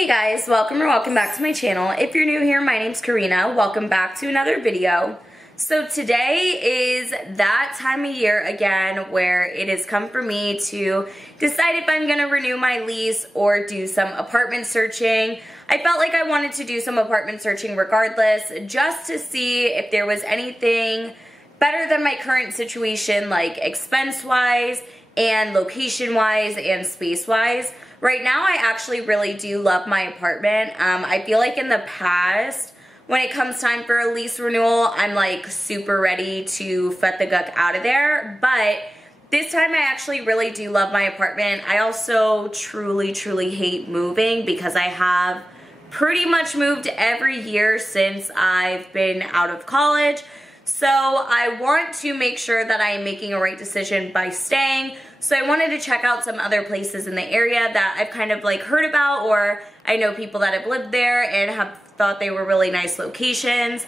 Hey guys, welcome back to my channel. If you're new here, my name's Corina. Welcome back to another video. So today is that time of year again where it has come for me to decide if I'm gonna renew my lease or do some apartment searching. I felt like I wanted to do some apartment searching regardless, just to see if there was anything better than my current situation, like expense-wise and location-wise and space-wise. Right now, I actually really do love my apartment. I feel like in the past, when it comes time for a lease renewal, I'm like super ready to fet the guck out of there. But this time, I actually really do love my apartment. I also truly hate moving because I have pretty much moved every year since I've been out of college. So I want to make sure that I am making a right decision by staying. So I wanted to check out some other places in the area that I've kind of like heard about, or I know people that have lived there and have thought they were really nice locations.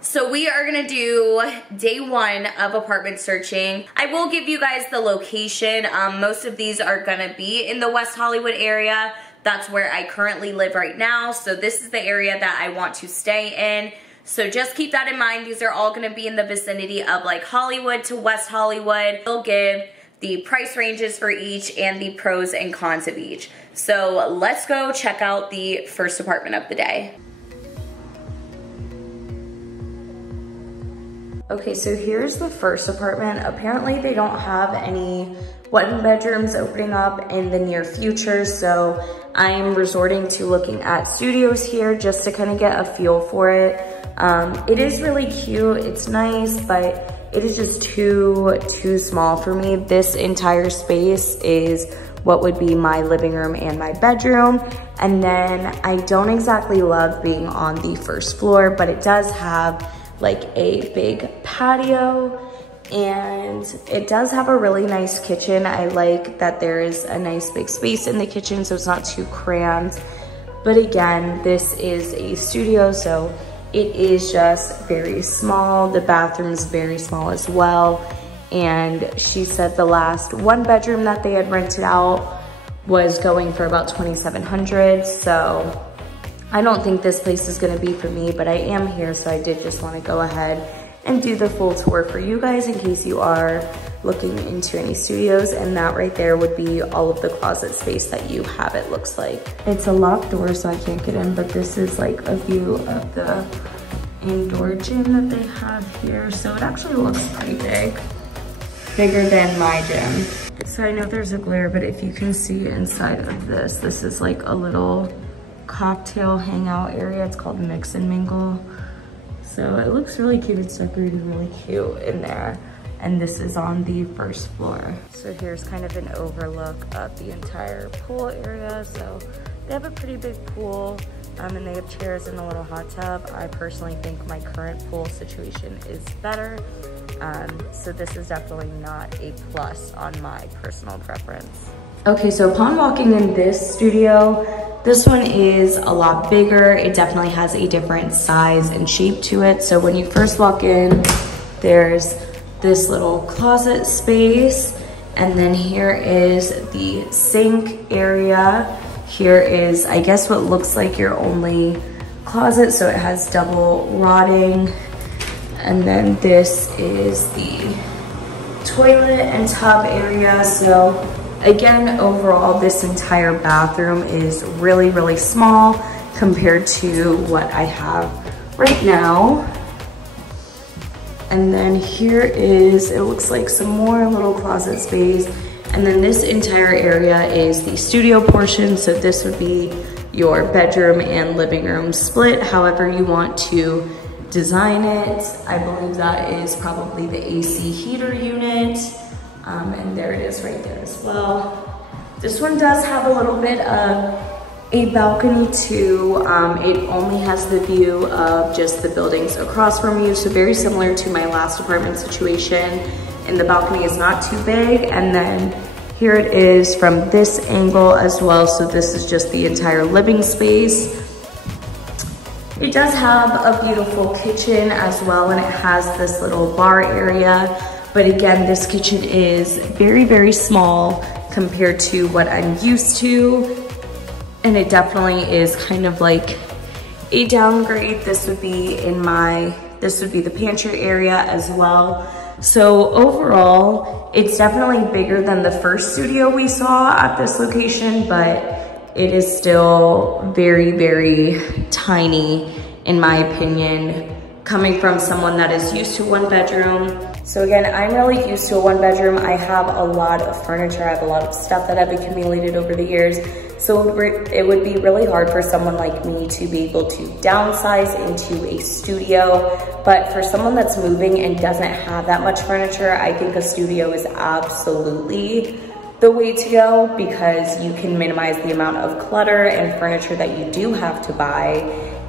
So we are gonna do day one of apartment searching. I will give you guys the location. Most of these are gonna be in the West Hollywood area. That's where I currently live right now. So this is the area that I want to stay in. So just keep that in mind. These are all gonna be in the vicinity of like Hollywood to West Hollywood. We'll give the price ranges for each and the pros and cons of each. So let's go check out the first apartment of the day. Okay, so here's the first apartment. Apparently they don't have any one bedrooms opening up in the near future, so I'm resorting to looking at studios here just to kind of get a feel for it. It is really cute, it's nice, but it is just too small for me. This entire space is what would be my living room and my bedroom. And then I don't exactly love being on the first floor, but it does have like a big patio, and it does have a really nice kitchen. I like that there is a nice big space in the kitchen so it's not too crammed. But again, this is a studio, so it is just very small. The bathroom's very small as well. And she said the last one bedroom that they had rented out was going for about $2,700. So I don't think this place is gonna be for me, but I am here, so I did just wanna go ahead and do the full tour for you guys in case you are looking into any studios. And that right there would be all of the closet space that you have, it looks like. It's a locked door, so I can't get in, but this is like a view of the indoor gym that they have here. So it actually looks pretty big, bigger than my gym. So I know there's a glare, but if you can see inside of this, this is like a little cocktail hangout area. It's called Mix and Mingle. So it looks really cute. It's decorated really cute in there. And this is on the first floor. So here's kind of an overlook of the entire pool area. So they have a pretty big pool, and they have chairs and a little hot tub. I personally think my current pool situation is better. So this is definitely not a plus on my personal preference. Okay, so upon walking in this studio, this one is a lot bigger. It definitely has a different size and shape to it. So when you first walk in, there's this little closet space, and then here is the sink area. Here is, I guess, what looks like your only closet. So it has double rotting. And then this is the toilet and tub area. So again, overall, this entire bathroom is really small compared to what I have right now. And then here is, it looks like some more little closet space. And then this entire area is the studio portion. So this would be your bedroom and living room split, however you want to design it. I believe that is probably the AC heater unit. And there it is right there as well. This one does have a little bit of a balcony too. It only has the view of just the buildings across from you, so very similar to my last apartment situation. And the balcony is not too big. And then here it is from this angle as well. So this is just the entire living space. It does have a beautiful kitchen as well, and it has this little bar area. But again, this kitchen is very, very small compared to what I'm used to. And it definitely is kind of like a downgrade. This would be the pantry area as well. So overall, it's definitely bigger than the first studio we saw at this location, but it is still very, very tiny in my opinion, coming from someone that is used to one bedroom. So again, I'm really used to a one bedroom. I have a lot of furniture. I have a lot of stuff that I've accumulated over the years. So it would be really hard for someone like me to be able to downsize into a studio. But for someone that's moving and doesn't have that much furniture, I think a studio is absolutely the way to go, because you can minimize the amount of clutter and furniture that you do have to buy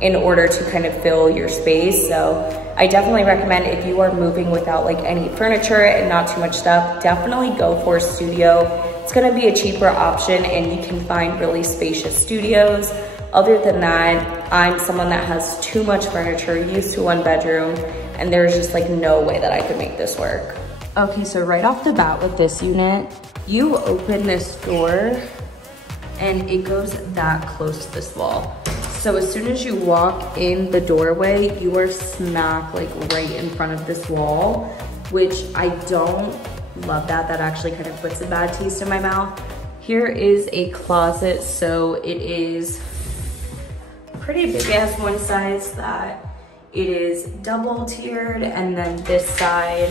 in order to kind of fill your space. So I definitely recommend, if you are moving without like any furniture and not too much stuff, definitely go for a studio. It's gonna be a cheaper option and you can find really spacious studios. Other than that, I'm someone that has too much furniture, used to one bedroom, and there's just like no way that I could make this work. Okay, so right off the bat with this unit, you open this door and it goes that close to this wall. So as soon as you walk in the doorway, you are smack like right in front of this wall, which I don't love that. That actually kind of puts a bad taste in my mouth. Here is a closet. So it is pretty big. It has one side that it is double tiered, and then this side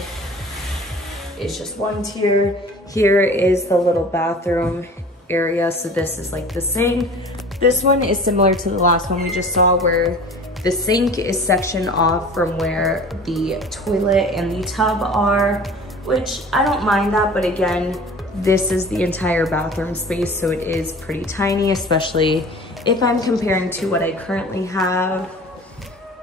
is just one tier. Here is the little bathroom area. So this is like the sink. This one is similar to the last one we just saw, where the sink is sectioned off from where the toilet and the tub are, which I don't mind that, but again, this is the entire bathroom space, so it is pretty tiny, especially if I'm comparing to what I currently have.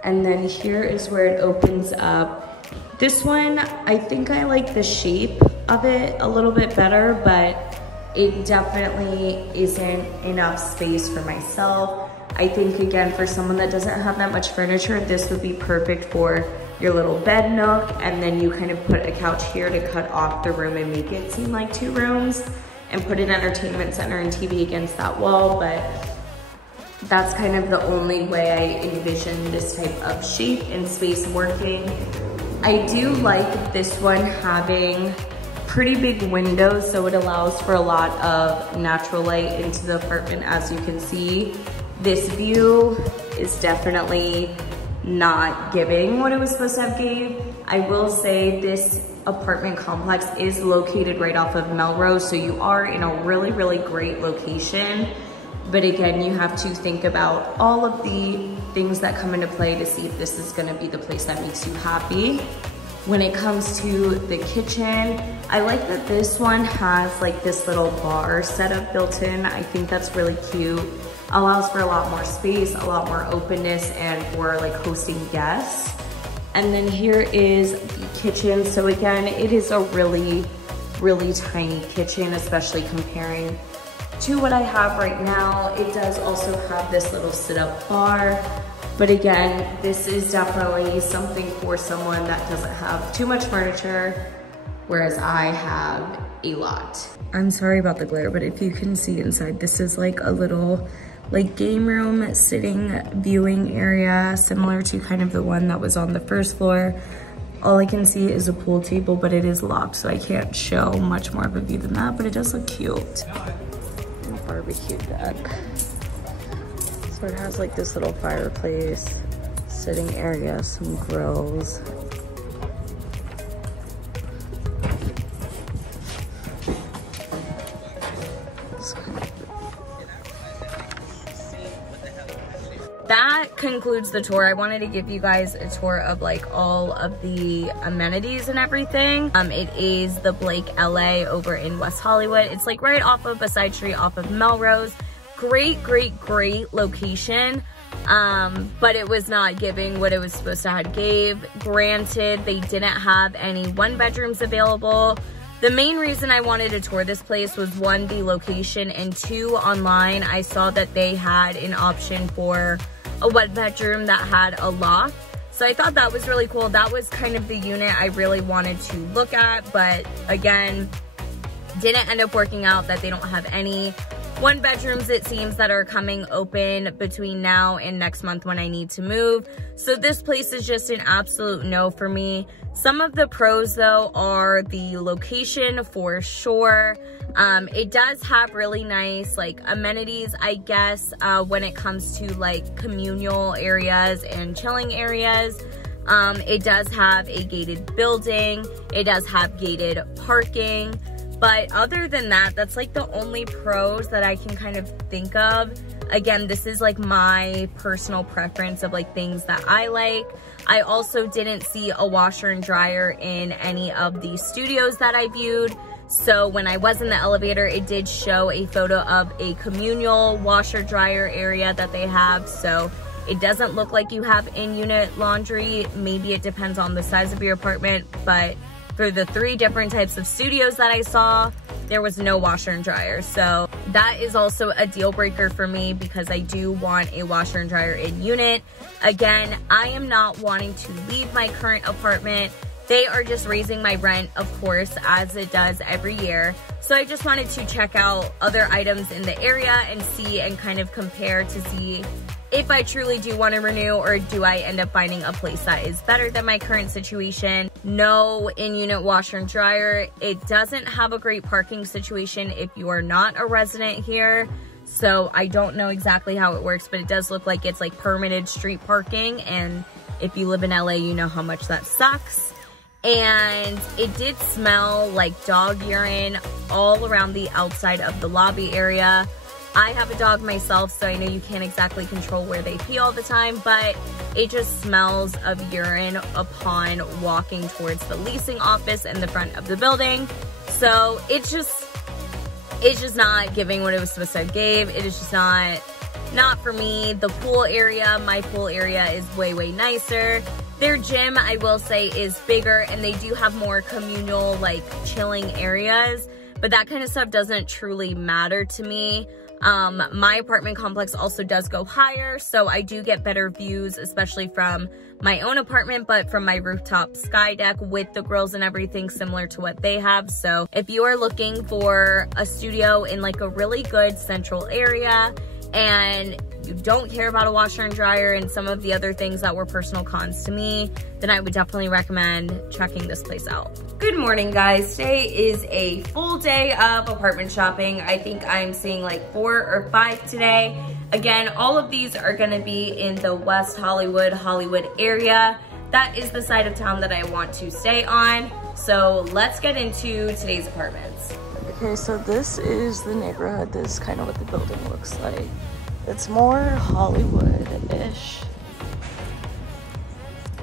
And then here is where it opens up. This one, I think I like the shape of it a little bit better, but it definitely isn't enough space for myself. I think, again, for someone that doesn't have that much furniture, this would be perfect for your little bed nook, and then you kind of put a couch here to cut off the room and make it seem like two rooms, and put an entertainment center and TV against that wall. But that's kind of the only way I envision this type of shape and space working. I do like this one having pretty big windows, so it allows for a lot of natural light into the apartment. As you can see, this view is definitely not giving what it was supposed to have gave. I will say this apartment complex is located right off of Melrose, so you are in a really, really great location. But again, you have to think about all of the things that come into play to see if this is gonna be the place that makes you happy. When it comes to the kitchen, I like that this one has like this little bar setup built in. I think that's really cute. Allows for a lot more space, a lot more openness, and for like hosting guests. And then here is the kitchen. So again, it is a really, really tiny kitchen, especially comparing to what I have right now. It does also have this little sit-up bar. But again, this is definitely something for someone that doesn't have too much furniture, whereas I have a lot. I'm sorry about the glare, but if you can see inside, this is like a little like game room sitting viewing area, similar to kind of the one that was on the first floor. All I can see is a pool table, but it is locked, so I can't show much more of a view than that, but it does look cute. And a barbecue deck. So it has like this little fireplace, sitting area, some grills. That concludes the tour. I wanted to give you guys a tour of like all of the amenities and everything. It is the Blake LA over in West Hollywood. It's like right off of a side street off of Melrose. Great, great, great location. But it was not giving what it was supposed to have gave. Granted, they didn't have any one bedrooms available. The main reason I wanted to tour this place was one, the location, and two, online I saw that they had an option for a one bedroom that had a loft. So I thought that was really cool. That was kind of the unit I really wanted to look at, but again, didn't end up working out. That they don't have any one bedrooms, it seems, that are coming open between now and next month when I need to move. So this place is just an absolute no for me. Some of the pros though are the location for sure. It does have really nice like amenities, I guess, when it comes to like communal areas and chilling areas. It does have a gated building. It does have gated parking. But other than that, that's like the only pros that I can kind of think of. Again, this is like my personal preference of like things that I like. I also didn't see a washer and dryer in any of the studios that I viewed. So when I was in the elevator, it did show a photo of a communal washer dryer area that they have. So it doesn't look like you have in-unit laundry. Maybe it depends on the size of your apartment, but for the 3 different types of studios that I saw, there was no washer and dryer. So that is also a deal breaker for me because I do want a washer and dryer in unit. Again, I am not wanting to leave my current apartment. They are just raising my rent, of course, as it does every year. So I just wanted to check out other items in the area and see and kind of compare to see if I truly do want to renew, or do I end up finding a place that is better than my current situation. No in-unit washer and dryer. It doesn't have a great parking situation if you are not a resident here. So I don't know exactly how it works, but it does look like it's like permitted street parking. And if you live in LA, you know how much that sucks. And it did smell like dog urine all around the outside of the lobby area. I have a dog myself, so I know you can't exactly control where they pee all the time, but it just smells of urine upon walking towards the leasing office in the front of the building. So it's just not giving what it was supposed to give. It is just not for me. The pool area, my pool area is way, way nicer. Their gym, I will say, is bigger, and they do have more communal, like, chilling areas, but that kind of stuff doesn't truly matter to me. My apartment complex also does go higher, so I do get better views, especially from my own apartment, but from my rooftop sky deck with the grills and everything similar to what they have. So if you are looking for a studio in like a really good central area and you don't care about a washer and dryer and some of the other things that were personal cons to me, then I would definitely recommend checking this place out. Good morning, guys. Today is a full day of apartment shopping. I think I'm seeing like 4 or 5 today. Again, all of these are gonna be in the West Hollywood area. That is the side of town that I want to stay on. So let's get into today's apartments. Okay, so this is the neighborhood. This is kind of what the building looks like. It's more Hollywood-ish.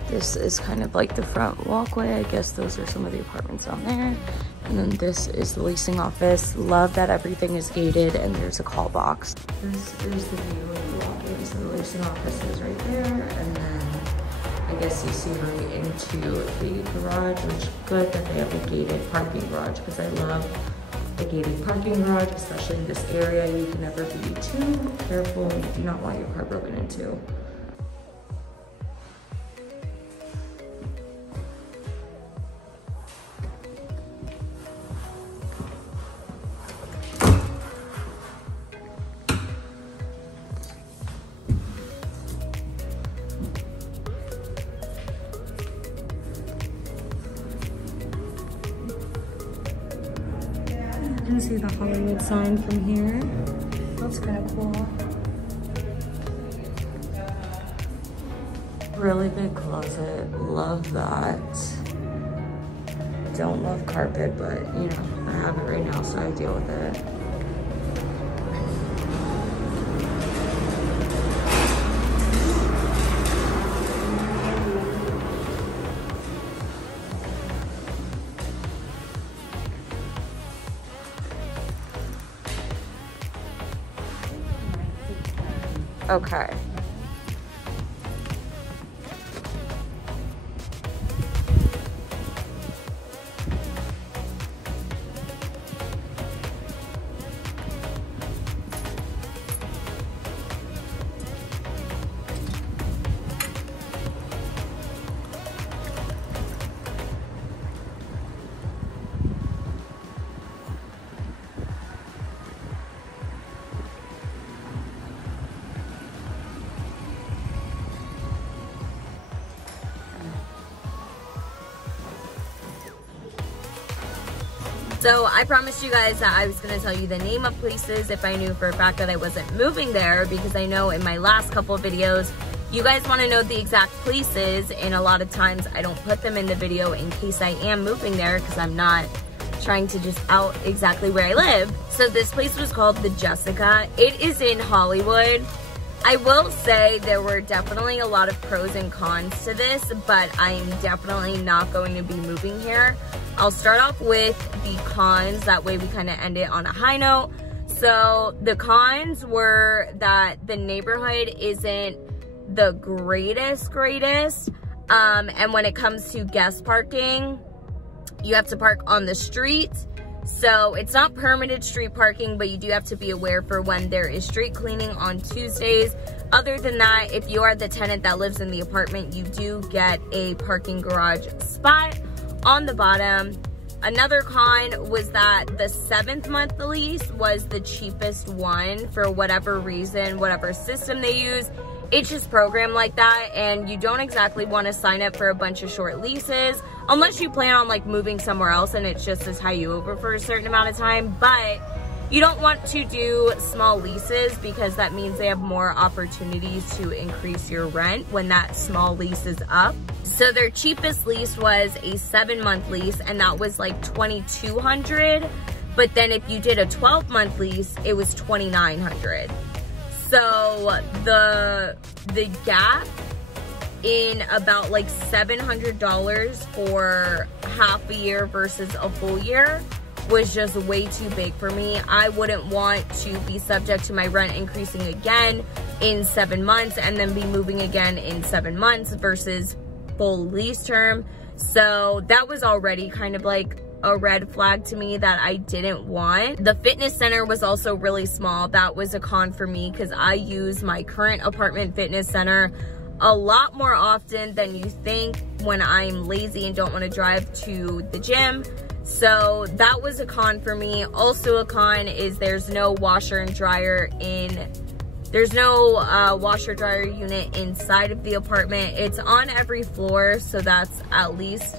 This is kind of like the front walkway. I guess those are some of the apartments on there. And then this is the leasing office. Love that everything is gated and there's a call box. This is the view of the walkway. So the leasing office is right there. And then I guess you see right into the garage, which is good that they have a gated parking garage because I love a gated parking garage, especially in this area. You can never be too careful. You do not want your car broken into. You can see the Hollywood sign from here. That's kind of cool. Really big closet. Love that. Don't love carpet, but you know, I have it right now, so I deal with it. Okay. So I promised you guys that I was gonna tell you the name of places if I knew for a fact that I wasn't moving there, because I know in my last couple of videos, you guys wanna know the exact places, and a lot of times I don't put them in the video in case I am moving there, because I'm not trying to just out exactly where I live. So this place was called the Jessica. It is in Hollywood. I will say there were definitely a lot of pros and cons to this, but I am definitely not going to be moving here. I'll start off with the cons, that way we kind of end it on a high note. So the cons were that the neighborhood isn't the greatest, and when it comes to guest parking, you have to park on the street. So it's not permitted street parking, but you do have to be aware for when there is street cleaning on Tuesdays. Other than that, if you are the tenant that lives in the apartment, you do get a parking garage spot on the bottom. Another con was that the 7th month lease was the cheapest one for whatever reason, whatever system they use. It's just programmed like that, and you don't exactly want to sign up for a bunch of short leases unless you plan on like moving somewhere else and it's just to tie you over for a certain amount of time. But you don't want to do small leases because that means they have more opportunities to increase your rent when that small lease is up. So their cheapest lease was a 7-month lease, and that was like $2,200. But then if you did a 12-month lease, it was $2,900. So the gap in about like $700 for half a year versus a full year was just way too big for me. I wouldn't want to be subject to my rent increasing again in 7 months and then be moving again in 7 months versus full lease term. So that was already kind of like a red flag to me that I didn't want. The fitness center was also really small. That was a con for me because I use my current apartment fitness center a lot more often than you think when I'm lazy and don't want to drive to the gym. So that was a con for me. Also a con is there's no washer and dryer there's no washer dryer unit inside of the apartment. It's on every floor, so that's at least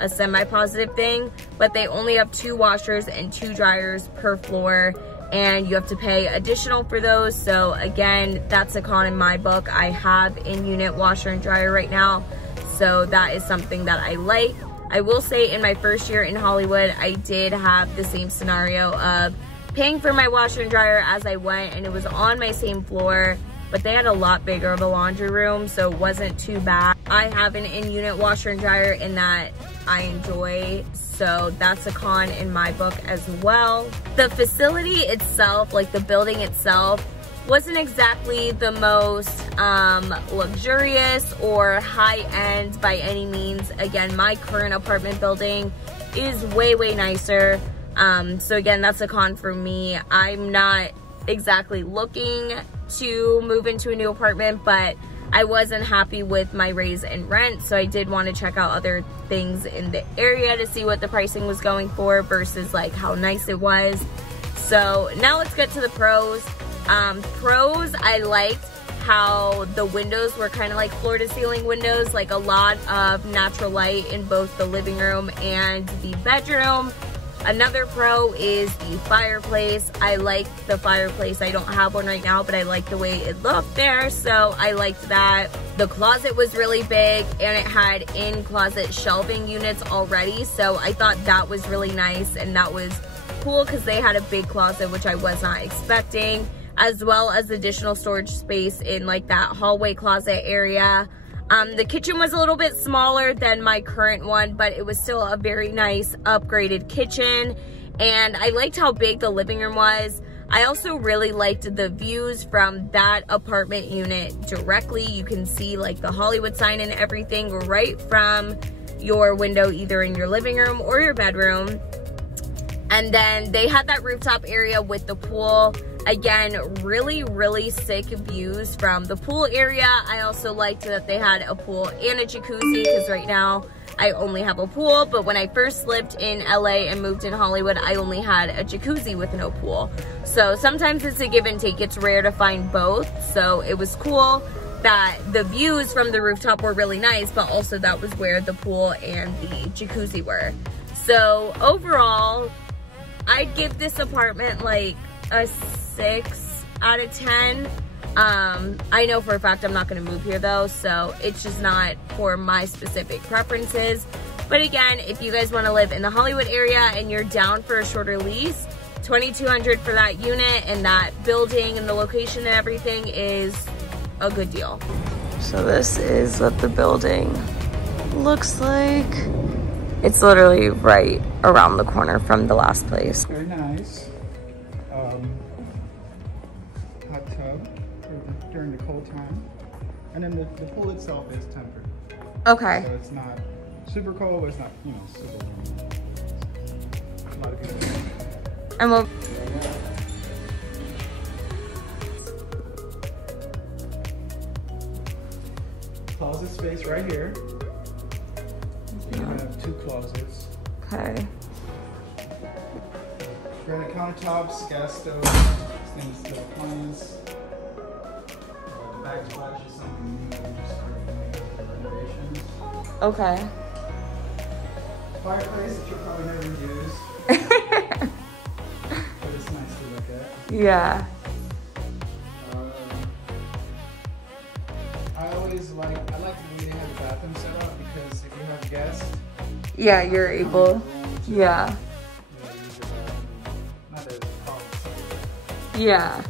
a semi-positive thing, but they only have 2 washers and 2 dryers per floor, and you have to pay additional for those. So again, that's a con in my book. I have in-unit washer and dryer right now, so that is something that I like. I will say in my first year in Hollywood, I did have the same scenario of paying for my washer and dryer as I went, and it was on my same floor, but they had a lot bigger of a laundry room, so it wasn't too bad. I have an in-unit washer and dryer in that I enjoy, so that's a con in my book as well. The facility itself, like the building itself, wasn't exactly the most luxurious or high-end by any means. Again, my current apartment building is way nicer. So again, that's a con for me. I'm not exactly looking to move into a new apartment, but I wasn't happy with my raise in rent, so I did want to check out other things in the area to see what the pricing was going for versus like how nice it was. So now let's get to the pros. Pros, I liked how the windows were kind of like floor to ceiling windows, like a lot of natural light in both the living room and the bedroom. Another pro is the fireplace. I like the fireplace. I don't have one right now, but I like the way it looked there, so I liked that. The closet was really big, and it had in-closet shelving units already, so I thought that was really nice, and that was cool because they had a big closet, which I was not expecting, as well as additional storage space in like that hallway closet area. The kitchen was a little bit smaller than my current one, but it was still a very nice upgraded kitchen, and I liked how big the living room was. I also really liked the views from that apartment unit directly. You can see like the Hollywood sign and everything right from your window, either in your living room or your bedroom. And then they had that rooftop area with the pool. Again, really sick views from the pool area. I also liked that they had a pool and a jacuzzi, because right now I only have a pool, but when I first lived in LA and moved in Hollywood, I only had a jacuzzi with no pool. So sometimes it's a give and take. It's rare to find both. So it was cool that the views from the rooftop were really nice, but also that was where the pool and the jacuzzi were. So overall, I'd give this apartment like a 6 out of 10. I know for a fact I'm not gonna move here though, so it's just not for my specific preferences. But again, if you guys wanna live in the Hollywood area and you're down for a shorter lease, $2,200 for that unit and that building and the location and everything is a good deal. So this is what the building looks like. It's literally right around the corner from the last place. Very nice. Hot tub during the cold time. And then the pool itself is tempered. Okay. So it's not super cold, but it's not, you know, super warm. A lot of people. And we'll closet space right here. You're gonna have 2 closets. okay. Granite countertops, gas stove, stainless steel appliance. The backsplash is something new we just started making for renovations. Okay. Fireplace that you'll probably never use. But it's nice to look at. Yeah. I like the way they have the bathroom set up because if you have guests, Yeah, you're able. Yeah. use the bathroom. Not that it's a problem. Yeah.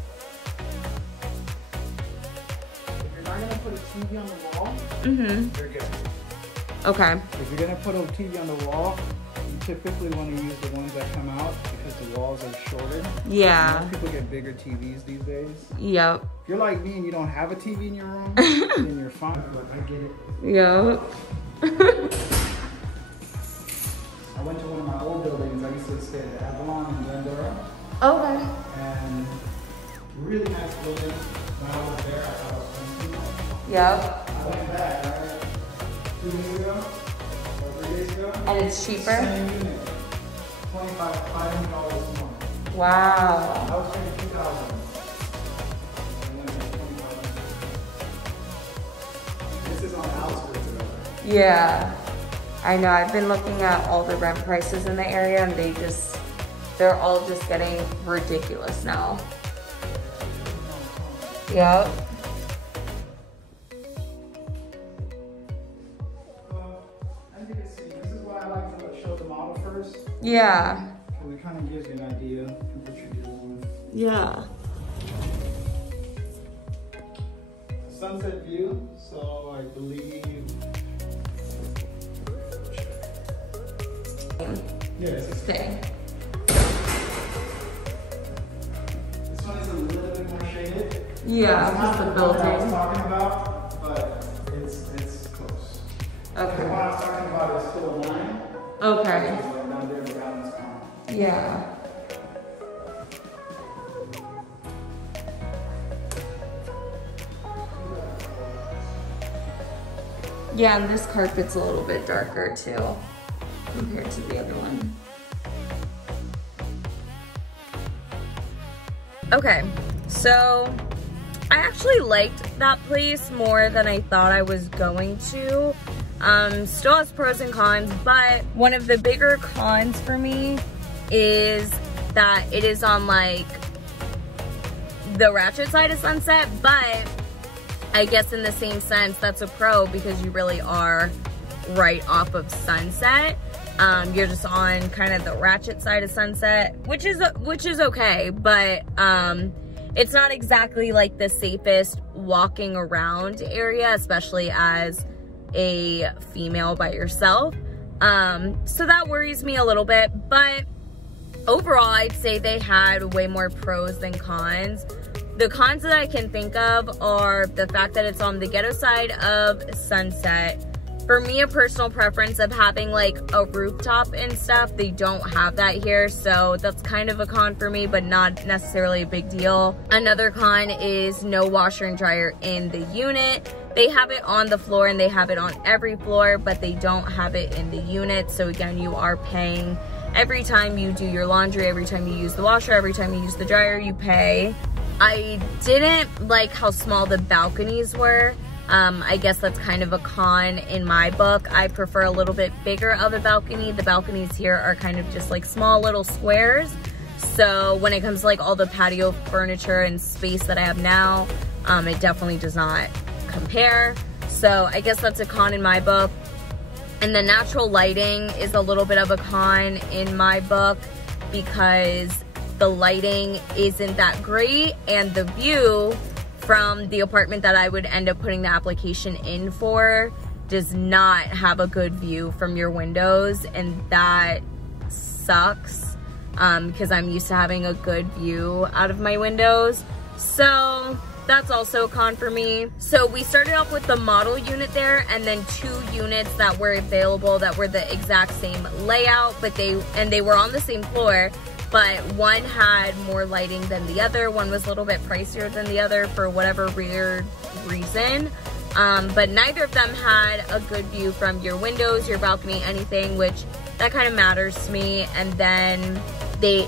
If you're not gonna put a TV on the wall, Mm-hmm. you're good. Okay. If you're gonna put a TV on the wall, you typically want to use the ones that come out because the walls are shorter. Yeah. Most people get bigger TVs these days. Yep. If you're like me and you don't have a TV in your room, then you're fine. But I get it. Yep. I went to one of my old buildings. I used to stay at the Avalon in Glendora. Okay. And really nice building. When I was there, I thought it was fancy. Yep. I went back, right? 2 days ago, or 3 days ago. And it's cheaper? Same unit. $500 more. Wow. I was paying $2,000. This is on the outskirts of it. Yeah. I know. I've been looking at all the rent prices in the area and they're all just getting ridiculous now. Yep. As you can see, this is why I like to show the model first. Yeah. Because it kind of gives you an idea of what you're dealing with. Yeah. Sunset view, so I believe. Yes, it's Thing. this one is a little bit more shaded. Yeah, It's not just the the one that I was building. talking about, but it's close. The one Okay. I was talking about is still a 9. Okay. Which is like down there where that one's gone. Yeah. Yeah, and this carpet's a little bit darker too, compared to the other one. Okay, so I actually liked that place more than I thought I was going to. Still has pros and cons, but one of the bigger cons for me is that it is on like the ratchet side of Sunset, but I guess in the same sense that's a pro because you really are right off of Sunset. You're just on kind of the ratchet side of Sunset, which is okay, but it's not exactly like the safest walking around area, especially as a female by yourself. So that worries me a little bit, but overall I'd say they had way more pros than cons. The cons that I can think of are the fact that it's on the ghetto side of Sunset. For me, a personal preference of having like a rooftop and stuff, they don't have that here, so that's kind of a con for me, but not necessarily a big deal. Another con is no washer and dryer in the unit. They have it on the floor and they have it on every floor, but they don't have it in the unit. So again, you are paying every time you do your laundry, every time you use the washer, every time you use the dryer, you pay. I didn't like how small the balconies were. I guess that's kind of a con in my book. I prefer a little bit bigger of a balcony. The balconies here are kind of just like small little squares. So when it comes to like all the patio furniture and space that I have now, it definitely does not compare. So I guess that's a con in my book. And the natural lighting is a little bit of a con in my book because the lighting isn't that great, and the view from the apartment that I would end up putting the application in for does not have a good view from your windows, and that sucks because I'm used to having a good view out of my windows. So that's also a con for me. So we started off with the model unit there, and then 2 units that were available that were the exact same layout, but they were on the same floor, but one had more lighting than the other. One was a little bit pricier than the other for whatever weird reason. But neither of them had a good view from your windows, your balcony, anything, which that kind of matters to me. And then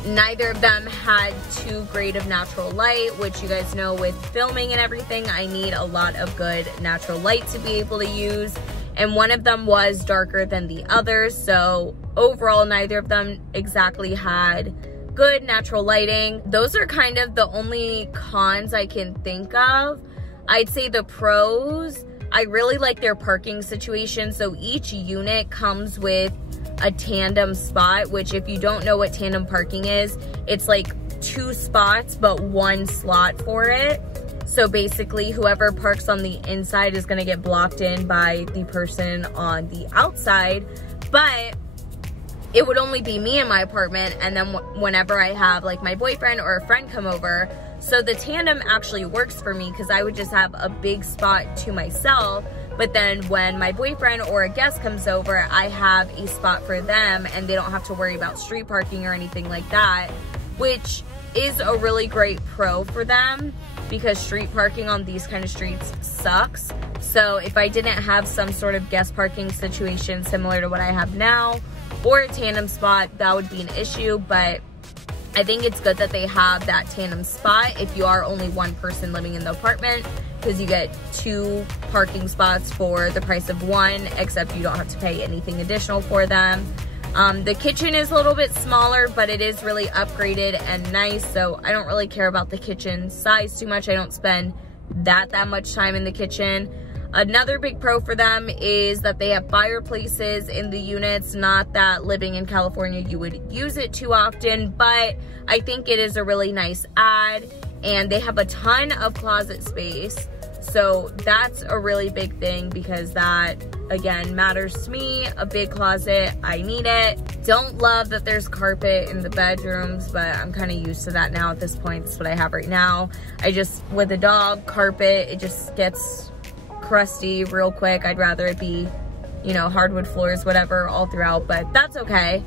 neither of them had too great of natural light, which you guys know with filming and everything, I need a lot of good natural light to be able to use. And one of them was darker than the other. So overall, neither of them exactly had good natural lighting. Those are kind of the only cons I can think of. I'd say the pros, I really like their parking situation. So each unit comes with a tandem spot, which if you don't know what tandem parking is, it's like 2 spots but 1 slot for it. So basically whoever parks on the inside is going to get blocked in by the person on the outside, but it would only be me in my apartment, and then whenever I have like my boyfriend or a friend come over. So the tandem actually works for me because I would just have a big spot to myself, but then when my boyfriend or a guest comes over, I have a spot for them and they don't have to worry about street parking or anything like that, which is a really great pro for them because street parking on these kind of streets sucks. So if I didn't have some sort of guest parking situation similar to what I have now, or a tandem spot, that would be an issue. But I think it's good that they have that tandem spot if you are only one person living in the apartment, because you get 2 parking spots for the price of 1, except you don't have to pay anything additional for them. The kitchen is a little bit smaller, but it is really upgraded and nice, so I don't really care about the kitchen size too much. I don't spend that much time in the kitchen. Another big pro for them is that they have fireplaces in the units. Not that living in California you would use it too often, but I think it is a really nice add. And they have a ton of closet space. So that's a really big thing because that, again, matters to me. A big closet, I need it. Don't love that there's carpet in the bedrooms, but I'm kind of used to that now at this point. That's what I have right now. With a dog, carpet, it just gets crusty real quick. I'd rather it be, you know, hardwood floors, whatever, all throughout, but that's okay.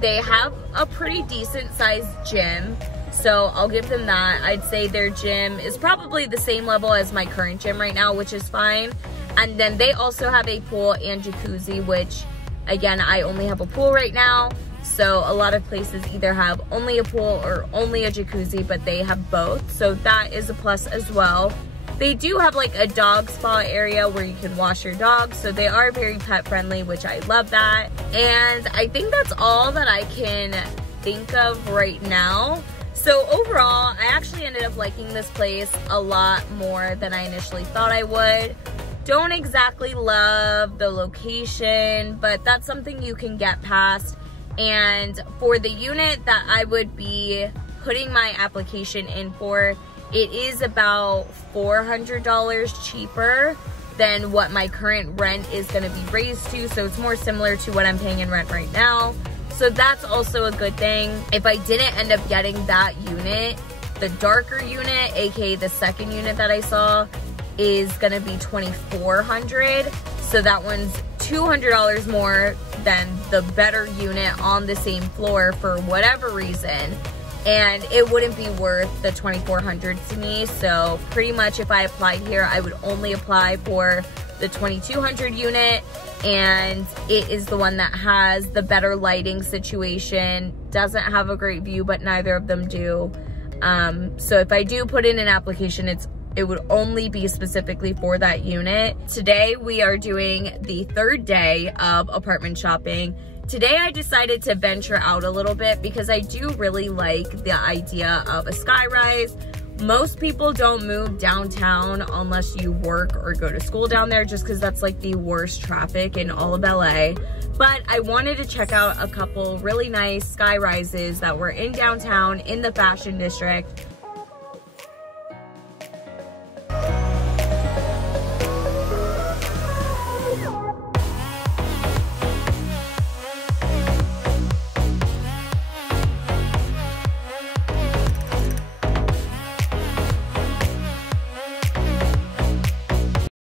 They have a pretty decent sized gym, so I'll give them that. I'd say their gym is probably the same level as my current gym right now, which is fine. And then they also have a pool and jacuzzi, which again, I only have a pool right now. So a lot of places either have only a pool or only a jacuzzi, but they have both. So that is a plus as well. They do have like a dog spa area where you can wash your dog, so they are very pet friendly, which I love that. And I think that's all that I can think of right now. So overall, I actually ended up liking this place a lot more than I initially thought I would. Don't exactly love the location, but that's something you can get past. And for the unit that I would be putting my application in for, it is about $400 cheaper than what my current rent is going to be raised to. So it's more similar to what I'm paying in rent right now. So that's also a good thing. If I didn't end up getting that unit, the darker unit, aka the second unit that I saw, is going to be $2,400. So that one's $200 more than the better unit on the same floor for whatever reason. And it wouldn't be worth the $2,400 to me. So pretty much if I applied here, I would only apply for the $2,200 unit, and it is the one that has the better lighting situation. Doesn't have a great view, but neither of them do. So if I do put in an application, it's it would only be specifically for that unit. Today we are doing the third day of apartment shopping. Today I decided to venture out a little bit because I do really like the idea of a skyrise. Most people don't move downtown unless you work or go to school down there, just because that's like the worst traffic in all of LA. But I wanted to check out a couple really nice sky rises that were in downtown in the fashion district.